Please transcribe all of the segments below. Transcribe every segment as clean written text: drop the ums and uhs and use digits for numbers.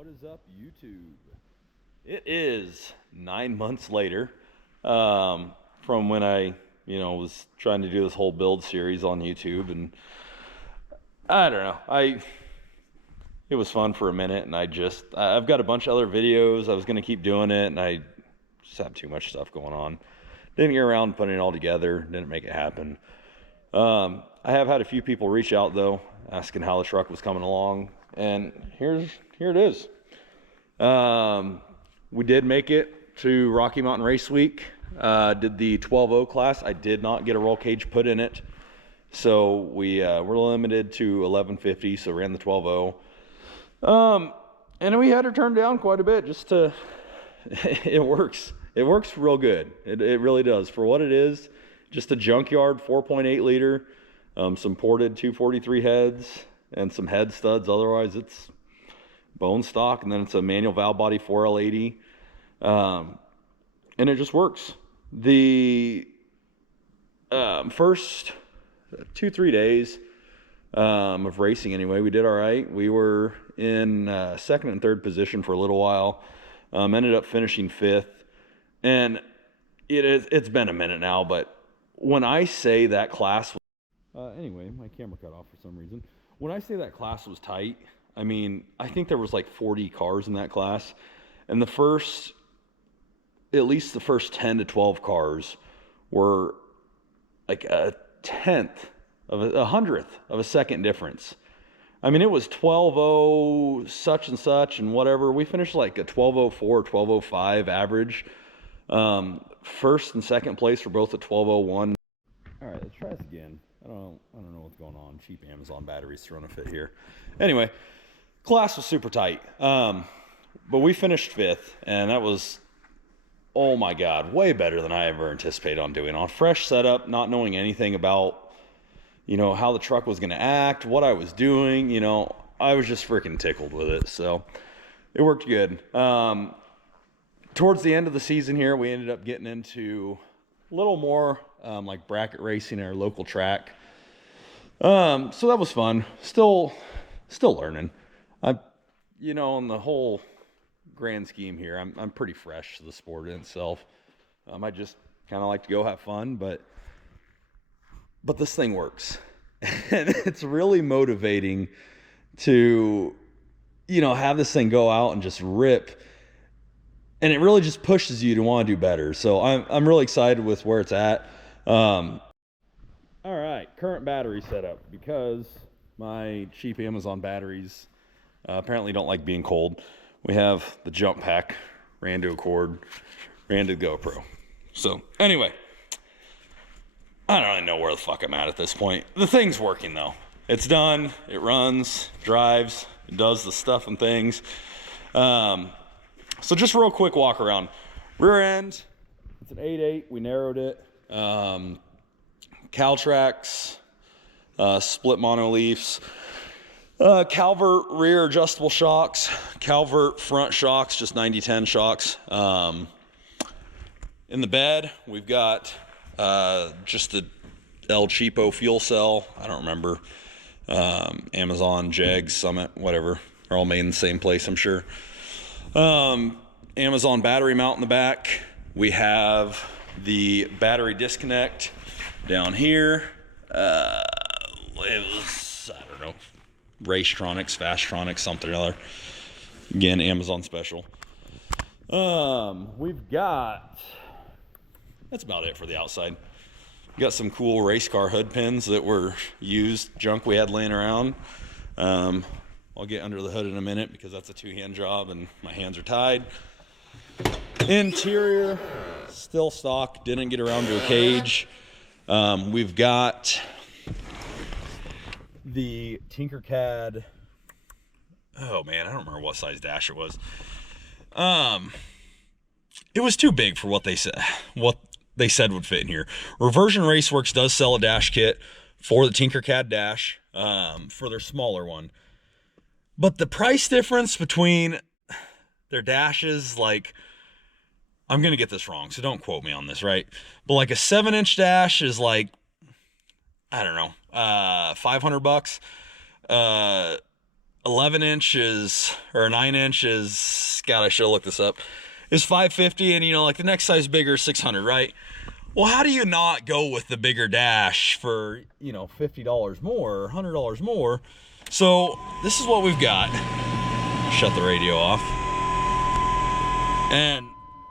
What is up, YouTube? It is 9 months later from when I, was trying to do this whole build series on YouTube, and I don't know. It was fun for a minute, and I've got a bunch of other videos. I was gonna keep doing it, and I just have too much stuff going on. Didn't get around to putting it all together. Didn't make it happen. I have had a few people reach out though, asking how the truck was coming along, and here it is. We did make it to Rocky Mountain Race Week. Did the 12.0 class. I did not get a roll cage put in it, so we were limited to 1150. So ran the 12.0. And we had her turned down quite a bit just to. It works. It works real good. It really does for what it is. Just a junkyard 4.8 liter, some ported 243 heads, and some head studs. Otherwise, it's bone stock, and then it's a manual valve body 4L80, and it just works. The first 2-3 days of racing, anyway, we did all right. We were in second and third position for a little while. Ended up finishing fifth, and it's been a minute now, but when I say that class anyway, my camera cut off for some reason. When I say that class was tight, I mean, I think there was like 40 cars in that class, and at least the first 10 to 12 cars were like a hundredth of a second difference. I mean, it was 12.0 such and such and whatever. We finished like a 12.04, 12.05 average. First and second place for both at 12.01. All right, let's try this again. I don't know what's going on. Cheap Amazon batteries throwing a fit here. Anyway, class was super tight. But we finished fifth, and that was, oh my God, way better than I ever anticipated on doing. On fresh setup, not knowing anything about, how the truck was going to act, what I was doing, I was just freaking tickled with it. So it worked good. Towards the end of the season here, we ended up getting into a little more like bracket racing at our local track. So that was fun. Still learning. In the whole grand scheme here, I'm pretty fresh to the sport in itself. I just kind of like to go have fun, but this thing works. And it's really motivating to, have this thing go out and just rip. And it really just pushes you to want to do better. So I'm really excited with where it's at. All right, current battery setup, because my cheap Amazon batteries apparently don't like being cold. We have the jump pack, ran to a cord, ran to the GoPro. So anyway, I don't really know where the fuck I'm at this point. The thing's working though. It's done, it runs, drives, it does the stuff and things. So just real quick walk around. Rear end, it's an 8.8, we narrowed it. Caltrax, split monoleafs. Calvert rear adjustable shocks. Calvert front shocks, just 90-10 shocks. In the bed, we've got just the El Cheapo fuel cell. I don't remember. Amazon, Jeg, Summit, whatever. They're all made in the same place, I'm sure. Amazon battery mount in the back. We have the battery disconnect down here. It was, I don't know, Racetronics, Fastronics, something or other. Again, Amazon special. We've got, that's about it for the outside. We got some cool race car hood pins that were used, junk we had laying around. I'll get under the hood in a minute because that's a two-hand job and my hands are tied. Interior, still stock, didn't get around to a cage. We've got the Tinkercad. Oh man, I don't remember what size dash it was. It was too big for what they said would fit in here. Reversion Raceworks does sell a dash kit for the Tinkercad dash, for their smaller one. But the price difference between their dashes, like, I'm going to get this wrong, so don't quote me on this, right? But like a 7-inch dash is like, I don't know, $500. 11 inches or 9 inches, God, I should have looked this up, is $550, and you know, like the next size bigger is $600, right? Well, how do you not go with the bigger dash for, you know, $50 more or $100 more? So this is what we've got. Shut the radio off. And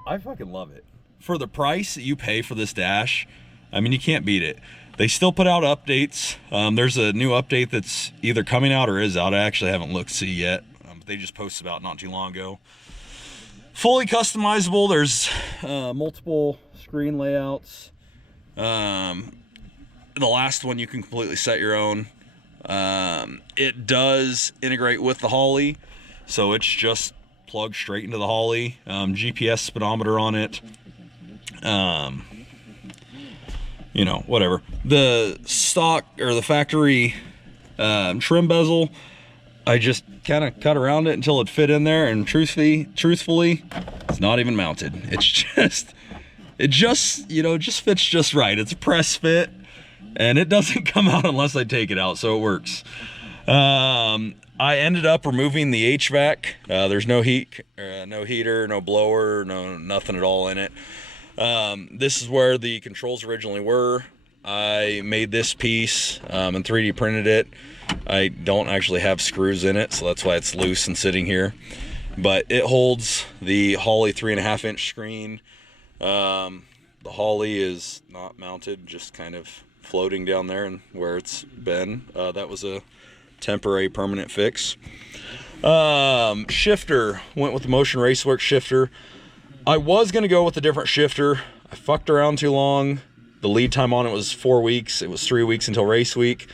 I fucking love it. For the price that you pay for this dash, I mean, you can't beat it. They still put out updates. There's a new update that's either coming out or is out. I actually haven't looked to see yet. But they just posted about not too long ago. Fully customizable. There's multiple screen layouts. The last one you can completely set your own. It does integrate with the Holly, so it's just plugged straight into the Holly. GPS speedometer on it. You know, whatever. The stock or the factory trim bezel, I just kind of cut around it until it fit in there, and truthfully, it's not even mounted. It's just, you know, it just fits just right. It's a press fit, and it doesn't come out unless I take it out, so it works. I ended up removing the HVAC. There's no heat, no heater, no blower, nothing at all in it. This is where the controls originally were. I made this piece and 3D printed it. I don't actually have screws in it, so that's why it's loose and sitting here. But it holds the Holly 3.5-inch screen. The Holly is not mounted, just kind of floating down there and where it's been. That was a temporary permanent fix. Shifter, went with the Motion Raceworks shifter. I was going to go with a different shifter. I fucked around too long. The lead time on it was 4 weeks. It was 3 weeks until race week.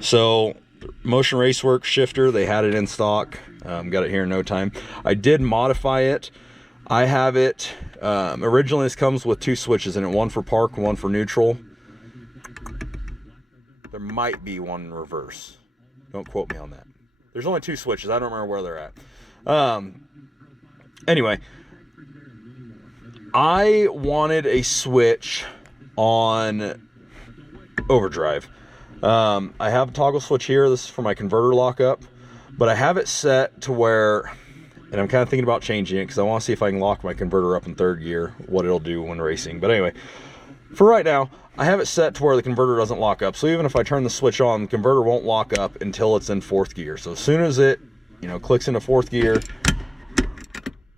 So Motion Raceworks shifter, they had it in stock. Got it here in no time. I did modify it. I have it, originally this comes with 2 switches in it, one for park and one for neutral. There might be one in reverse. Don't quote me on that. There's only 2 switches. I don't remember where they're at. Anyway, I wanted a switch on overdrive. I have a toggle switch here. This is for my converter lockup, but I have it set to where, and I'm kind of thinking about changing it because I want to see if I can lock my converter up in 3rd gear, what it'll do when racing. But anyway, for right now, I have it set to where the converter doesn't lock up. So even if I turn the switch on, the converter won't lock up until it's in 4th gear. So as soon as it, you know, clicks into 4th gear,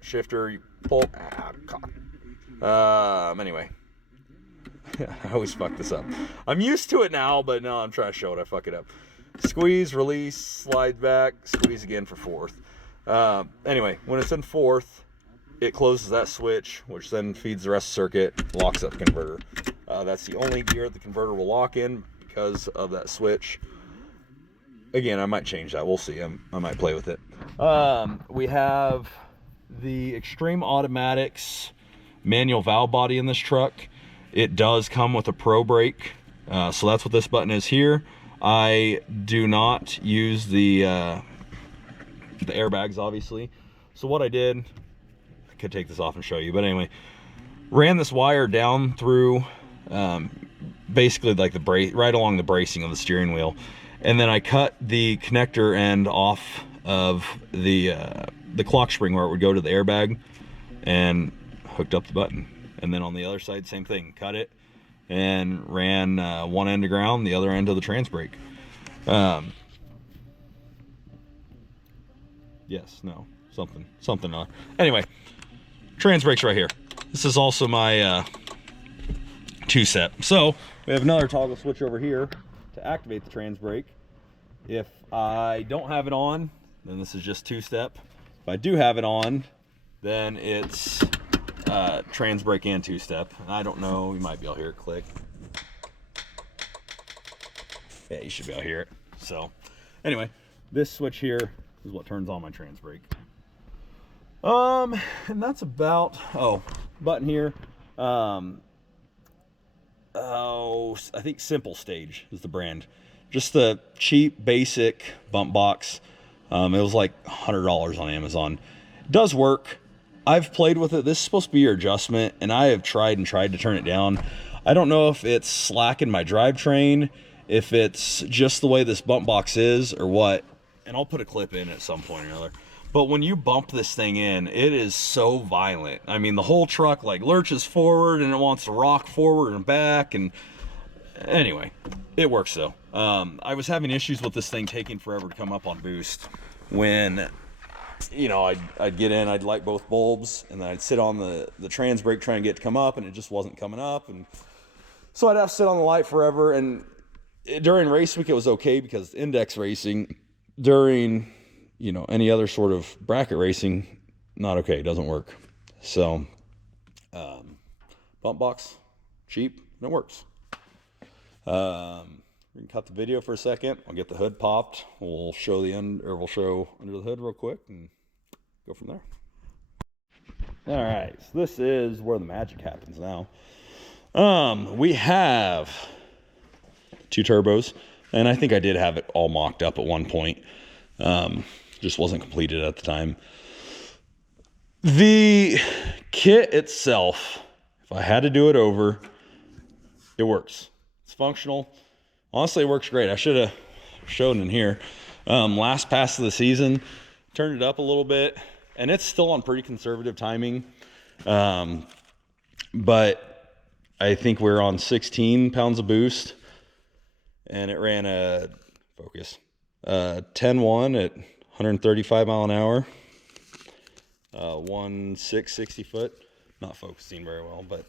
shifter, you pull, anyway. I always fuck this up. I'm used to it now, but no, I'm trying to show it. I fuck it up. Squeeze, release, slide back, squeeze again for 4th. Anyway, when it's in 4th, it closes that switch, which then feeds the rest of the circuit, locks up the converter. That's the only gear the converter will lock in because of that switch. Again, I might change that. We'll see. I might play with it. We have the Extreme Automatics manual valve body in this truck. It does come with a Pro brake, so that's what this button is here. I do not use the airbags, obviously. So what I did, I could take this off and show you, but anyway, ran this wire down through basically like the brace, right along the bracing of the steering wheel, and then I cut the connector end off of the clock spring where it would go to the airbag, and hooked up the button. And then on the other side, same thing, cut it and ran one end to ground, the other end to the trans brake. Yes, no, something on. Anyway, trans brake's right here. This is also my 2-step. So we have another toggle switch over here to activate the trans brake. If I don't have it on, then this is just 2-step. If I do have it on, then it's trans brake and 2-step. I don't know, you might be able to hear it click. Yeah, you should be able to hear it. So anyway, this switch here is what turns on my trans brake. And that's about, button here. I think Simple Stage is the brand. Just the cheap, basic bump box. It was like $100 on Amazon. It does work. I've played with it. This is supposed to be your adjustment, and I have tried to turn it down. I don't know if it's slacking my drivetrain, if it's just the way this bump box is, or what. and I'll put a clip in at some point or another. But when you bump this thing in, it is so violent. I mean, the whole truck like lurches forward and it wants to rock forward and back. And anyway, it works though. I was having issues with this thing taking forever to come up on boost. When, you know, I'd get in, I'd light both bulbs, and then I'd sit on the trans brake trying to get it to come up, and it just wasn't coming up. And so I'd have to sit on the light forever. And during race week, it was okay, because index racing, during, you know, any other sort of bracket racing, not okay, doesn't work. So bump box, cheap, and it works. We can cut the video for a second. I'll get the hood popped. We'll show we'll show under the hood real quick and go from there. All right, so this is where the magic happens now. We have 2 turbos, and I think I did have it all mocked up at one point. Just wasn't completed at the time. The kit itself, if I had to do it over, it works. It's functional. Honestly, it works great. I should have shown in here. Last pass of the season, turned it up a little bit, and it's still on pretty conservative timing. But I think we're on 16 pounds of boost, and it ran a focus 10-1 at 135 mile an hour, 1.660 foot. Not focusing very well, but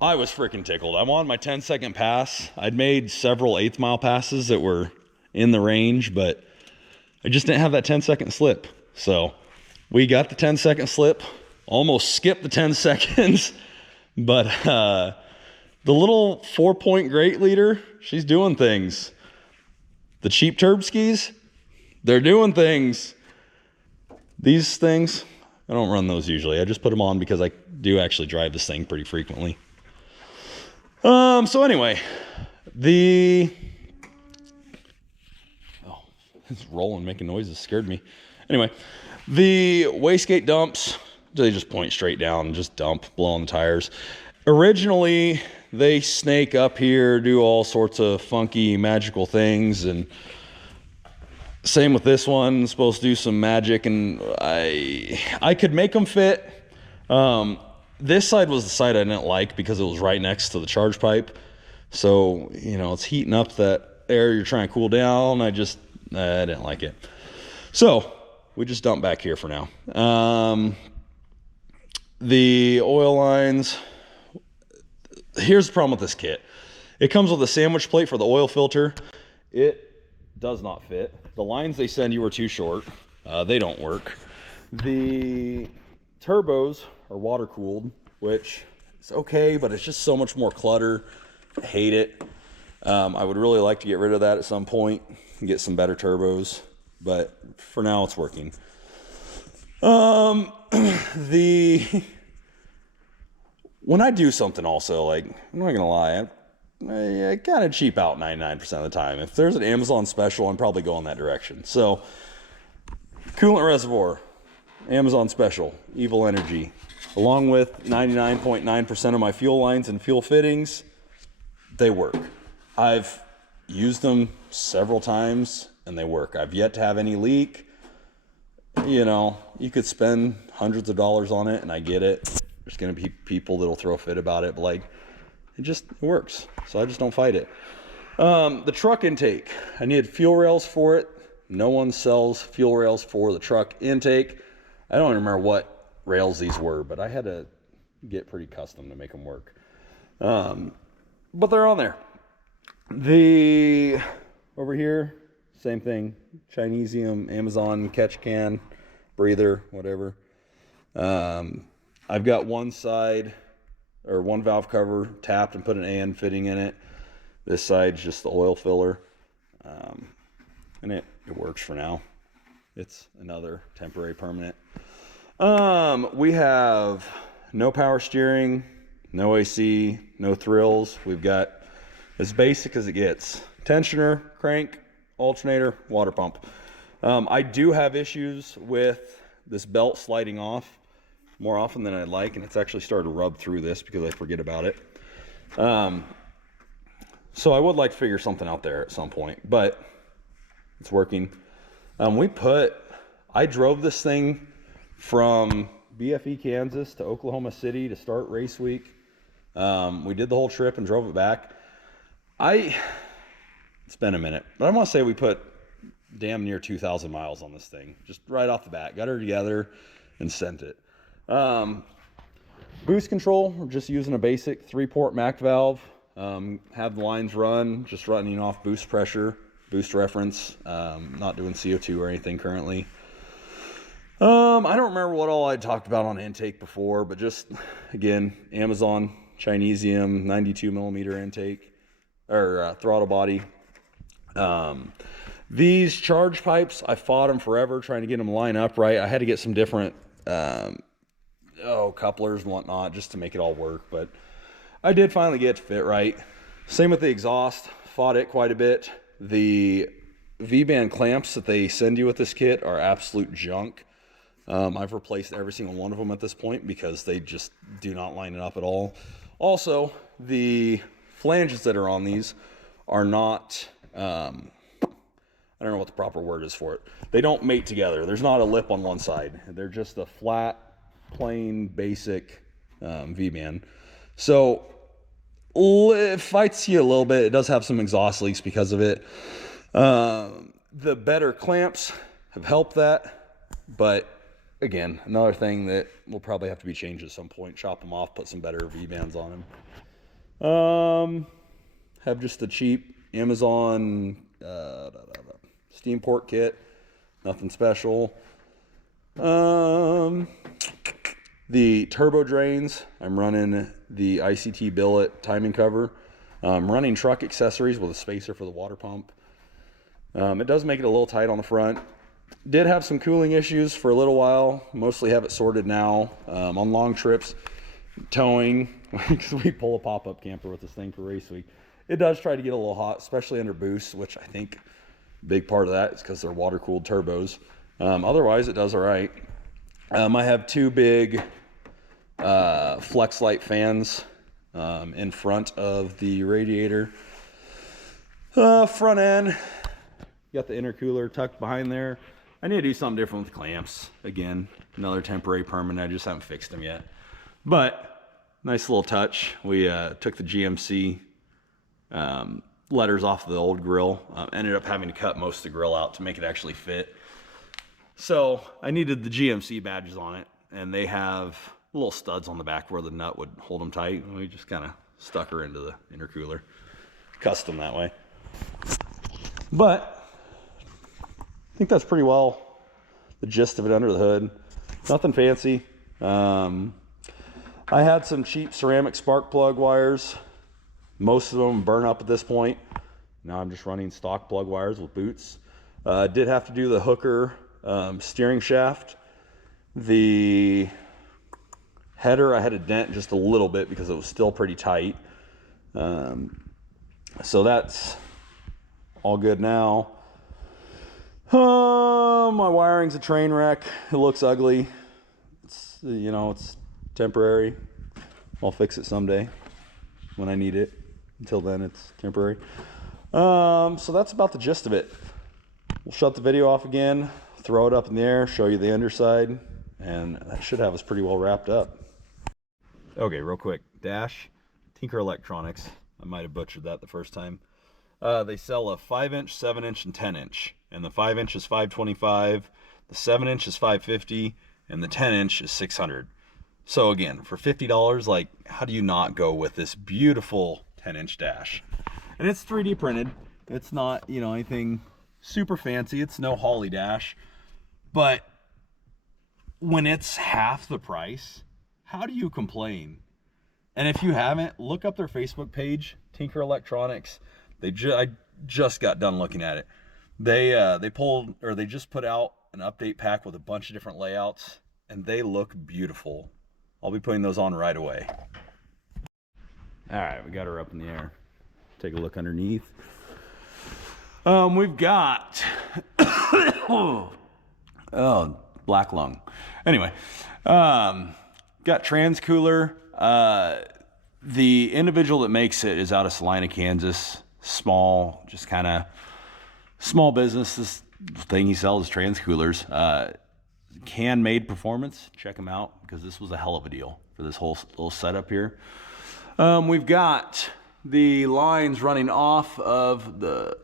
I was freaking tickled. I'm on my 10-second pass. I'd made several 1/8 mile passes that were in the range, but I just didn't have that 10-second slip. So we got the 10-second slip, almost skipped the 10 seconds, but the little 4-point Great Leader, she's doing things. The cheap turb skis, they're doing things. These things, I don't run those usually. I just put them on because I do actually drive this thing pretty frequently. So anyway, it's rolling, making noises, scared me. Anyway, the wastegate dumps, they just point straight down and just dump, blow on the tires. Originally, they snake up here, do all sorts of funky, magical things, and same with this one, supposed to do some magic, and I could make them fit. This side was the side I didn't like because it was right next to the charge pipe. So, you know, it's heating up that air you're trying to cool down. I didn't like it. So we just dump back here for now. The oil lines, here's the problem with this kit. It comes with a sandwich plate for the oil filter. It does not fit. The lines they send you are too short. They don't work. The turbos are water cooled, which is okay, but it's just so much more clutter. I hate it. I would really like to get rid of that at some point and get some better turbos, but for now it's working. When I do something also, like, I'm not gonna lie, I kind of cheap out 99% of the time. If there's an Amazon special, I'm probably going that direction. So, coolant reservoir, Amazon special, Evil Energy, along with 99.9% of my fuel lines and fuel fittings, they work. I've used them several times and they work. I've yet to have any leak. You know, you could spend hundreds of dollars on it, and I get it. There's going to be people that'll throw a fit about it, but like, it works. So I just don't fight it. The truck intake, I needed fuel rails for it. No one sells fuel rails for the truck intake. I don't remember what rails these were, but I had to get pretty custom to make them work. But they're on there. Over here, same thing. Chinesium, Amazon, catch can, breather, whatever. I've got one side or one valve cover tapped and put an AN fitting in it. This side's just the oil filler. And it works for now. It's another temporary permanent. We have no power steering, no AC, no thrills. We've got as basic as it gets. Tensioner, crank, alternator, water pump. I do have issues with this belt sliding off more often than I'd like, and it's actually started to rub through this because I forget about it. So I would like to figure something out there at some point, but it's working. I drove this thing from BFE, Kansas to Oklahoma City to start race week. We did the whole trip and drove it back. It's been a minute, but I want to say we put damn near 2,000 miles on this thing. Just right off the bat, got her together and sent it. Boost control, we're just using a basic 3-port Mac valve. Have the lines run, just running off boost pressure, boost reference. Not doing CO2 or anything currently. I don't remember what all I talked about on intake before, but just, again, Amazon Chinesium 92 millimeter intake, or throttle body. These charge pipes, I fought them forever trying to get them lined up right. I had to get some different couplers and whatnot just to make it all work, but I did finally get it to fit right. Same with the exhaust, fought it quite a bit. The V-band clamps that they send you with this kit are absolute junk. I've replaced every single one of them at this point because they just do not line it up at all. Also, the flanges that are on these are not, I don't know what the proper word is for it. They don't mate together. There's not a lip on one side. They're just a flat, plain, basic V-band. So it fights you a little bit. It does have some exhaust leaks because of it. The better clamps have helped that, but again, another thing that will probably have to be changed at some point. Chop them off, put some better V-bands on them. Have just a cheap Amazon steam port kit, nothing special. The turbo drains, I'm running the ICT billet timing cover. I'm running truck accessories with a spacer for the water pump. It does make it a little tight on the front. Did have some cooling issues for a little while, mostly have it sorted now. On long trips, towing, because we pull a pop-up camper with this thing for race week. It does try to get a little hot, especially under boost, which I think a big part of that is because they're water-cooled turbos. Otherwise, it does all right. I have 2 big flex light fans in front of the radiator. Front end, got the intercooler tucked behind there. I need to do something different with clamps. Again, another temporary permanent. I just haven't fixed them yet. But nice little touch. We took the GMC letters off the old grill. Ended up having to cut most of the grill out to make it actually fit. So I needed the GMC badges on it, and they have little studs on the back where the nut would hold them tight. And we just kind of stuck her into the intercooler. Custom that way. But I think that's pretty well the gist of it under the hood. Nothing fancy. I had some cheap ceramic spark plug wires. Most of them burn up at this point. Now I'm just running stock plug wires with boots. Did have to do the hooker steering shaft. The header I had to dent just a little bit because it was still pretty tight. So that's all good now. My wiring's a train wreck. It looks ugly. It's, it's temporary. I'll fix it someday when I need it. Until then, it's temporary. So that's about the gist of it. We'll shut the video off again, throw it up in the air, show you the underside, and that should have us pretty well wrapped up. Okay, real quick. Dash, Tinker Electronics. I might have butchered that the first time. They sell a 5-inch, 7-inch, and 10-inch. And the 5-inch is $525, the 7-inch is $550, and the 10-inch is $600. So again, for $50, like, how do you not go with this beautiful 10-inch dash? And it's 3D printed. It's not, anything super fancy. It's no Holly dash. But when it's half the price, how do you complain? And if you haven't, look up their Facebook page, Tinker Electronics. I just got done looking at it. They just put out an update pack with a bunch of different layouts, and they look beautiful. I'll be putting those on right away. All right, we got her up in the air. Take a look underneath. We've got black lung. Anyway, got trans cooler. The individual that makes it is out of Salina, Kansas. Small, just kind of small business. thing he sells is trans coolers. Can-made performance. Check them out because this was a hell of a deal for this whole little setup here. We've got the lines running off of the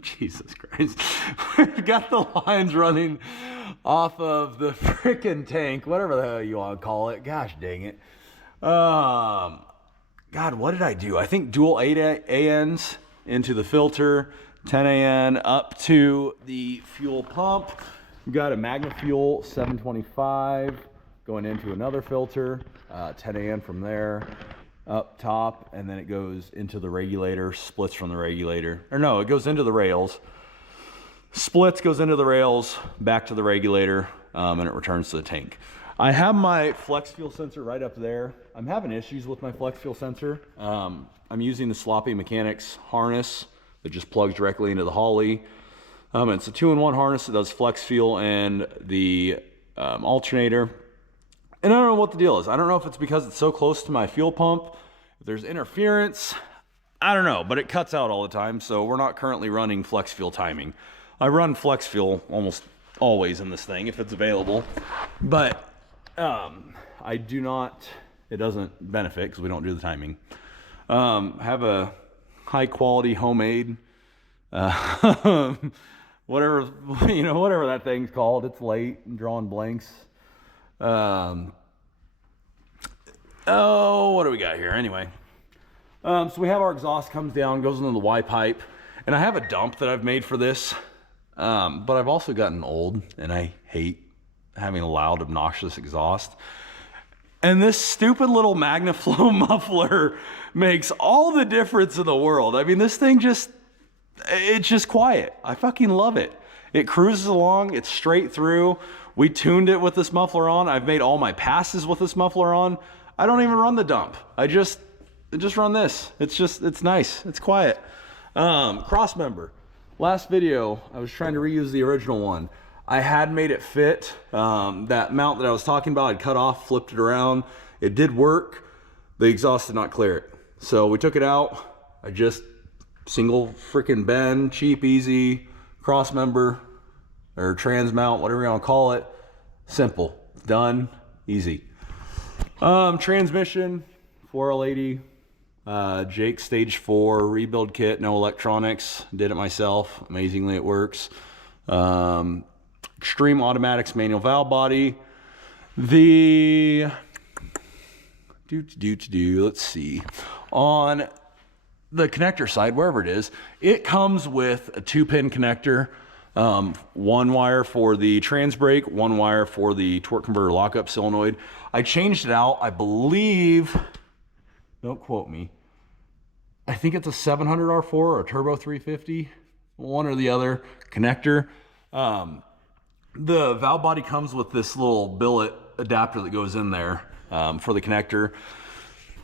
Jesus Christ. We've got the lines running off of the frickin' tank, whatever the hell you want to call it. Gosh dang it. God, what did I do? I think dual 8 ANs into the filter, 10 AN up to the fuel pump. We've got a Magna Fuel 725 going into another filter, 10 AN from there up top, and then it goes into the regulator, splits from the regulator. Or no, it goes into the rails, splits, goes into the rails, back to the regulator, and it returns to the tank. I have my flex fuel sensor right up there. I'm having issues with my flex fuel sensor. I'm using the Sloppy Mechanics harness that just plugs directly into the Holley. It's a 2-in-1 harness that does flex fuel and the alternator. And I don't know what the deal is. I don't know if it's because it's so close to my fuel pump, if there's interference, I don't know, but it cuts out all the time. So we're not currently running flex fuel timing. I run flex fuel almost always in this thing if it's available, but I do not, it doesn't benefit because we don't do the timing. Have a high quality homemade, whatever, you know, whatever that thing's called. It's late, I'm drawing blanks. Oh, what do we got here? Anyway, so we have our exhaust comes down, goes into the Y pipe, and I have a dump that I've made for this. But I've also gotten old and I hate having a loud, obnoxious exhaust. And this stupid little MagnaFlow muffler makes all the difference in the world. I mean, this thing it's just quiet. I fucking love it. It cruises along, it's straight through. We tuned it with this muffler on. I've made all my passes with this muffler on. I don't even run the dump. I just run this. It's nice, it's quiet. Cross member. Last video, I was trying to reuse the original one. I had made it fit. That mount that I was talking about, I'd cut off, flipped it around. It did work. The exhaust did not clear it. So we took it out. I just single freaking bend, cheap, easy, cross member or trans mount, whatever you want to call it. Simple, done, easy. Transmission, 4L80. Jake stage 4 rebuild kit, no electronics, did it myself. Amazingly it works. Extreme Automatics manual valve body. The let's see, on the connector side, wherever it is, it comes with a 2-pin connector, one wire for the trans brake, one wire for the torque converter lockup solenoid. I changed it out, I believe, don't quote me, I think it's a 700 R4 or a turbo 350, one or the other connector. The valve body comes with this little billet adapter that goes in there for the connector.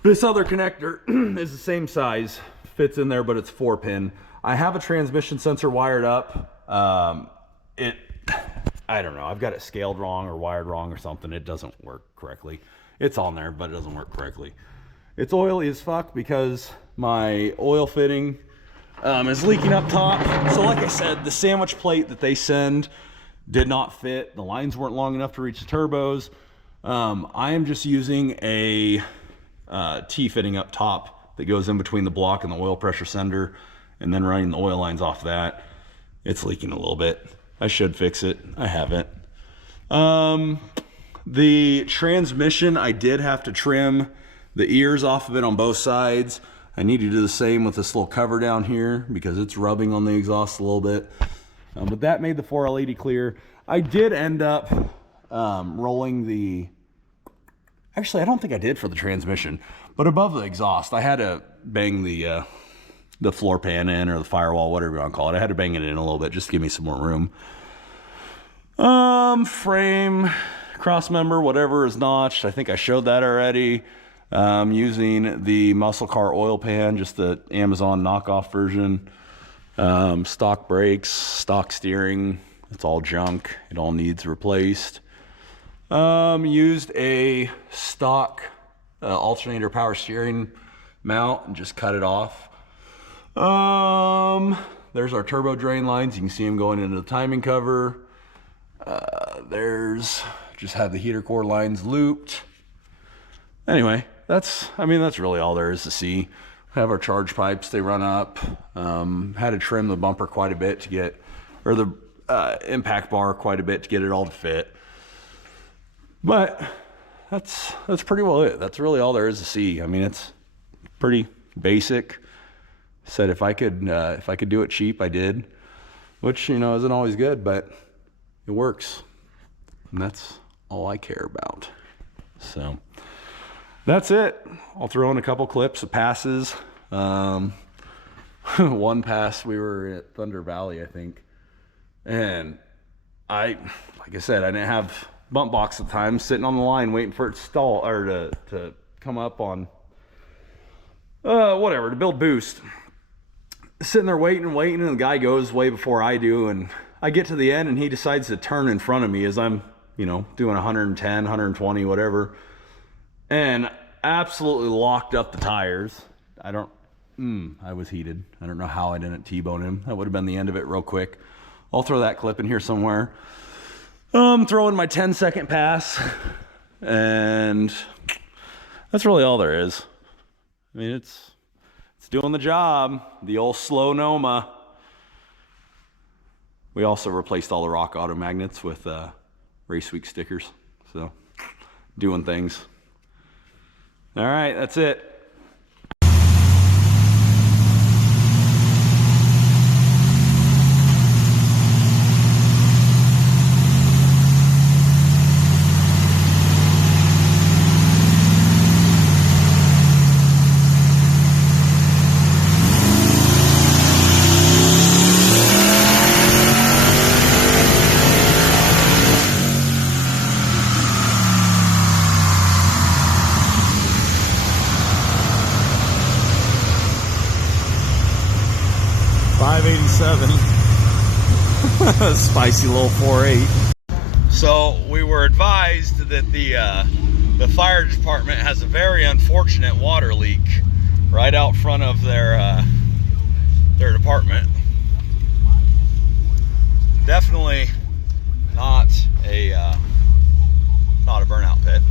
This other connector is the same size, fits in there, but it's 4-pin. I have a transmission sensor wired up. I don't know, I've got it scaled wrong or wired wrong or something. It doesn't work correctly. It's on there, but it doesn't work correctly. It's oily as fuck because my oil fitting is leaking up top. So like I said, the sandwich plate that they send did not fit. The lines weren't long enough to reach the turbos. I am just using a T-fitting up top that goes in between the block and the oil pressure sender, and then running the oil lines off that. It's leaking a little bit. I should fix it. I haven't. The transmission, I did have to trim the ears off of it on both sides. I need to do the same with this little cover down here because it's rubbing on the exhaust a little bit. But that made the 4L80 clear. I did end up rolling the, actually I don't think I did for the transmission, but above the exhaust I had to bang the floor pan in, or the firewall, whatever you want to call it. I had to bang it in a little bit just to give me some more room. Frame, cross member, whatever is notched. I think I showed that already. Using the muscle car oil pan, just the Amazon knockoff version. Stock brakes, stock steering, it's all junk. It all needs replaced. Used a stock alternator power steering mount and just cut it off. There's our turbo drain lines. You can see them going into the timing cover. There's just have the heater core lines looped. Anyway, I mean, that's really all there is to see. Have our charge pipes, they run up. Had to trim the bumper quite a bit to get, or the impact bar quite a bit to get it all to fit. But that's pretty well it. That's really all there is to see. I mean, it's pretty basic. Said if I could do it cheap, I did, which, you know, isn't always good, but it works, and that's all I care about. So that's it. I'll throw in a couple clips of passes. One pass, we were at Thunder Valley, I think, and like I said, I didn't have bump box at the time, sitting on the line waiting for it to stall, or to come up on whatever, to build boost. Sitting there waiting, and the guy goes way before I do, and I get to the end and he decides to turn in front of me as I'm, you know, doing 110, 120, whatever, and absolutely locked up the tires. I was heated. I don't know how I didn't T-bone him. That would have been the end of it real quick. I'll throw that clip in here somewhere. Throw in my 10-second pass, and that's really all there is. I mean, it's doing the job. The old slow Noma. We also replaced all the Rock Auto magnets with Race Week stickers. So, doing things. All right, that's it. Spicy little 4.8. So we were advised that the fire department has a very unfortunate water leak right out front of their department. Definitely not a burnout pit.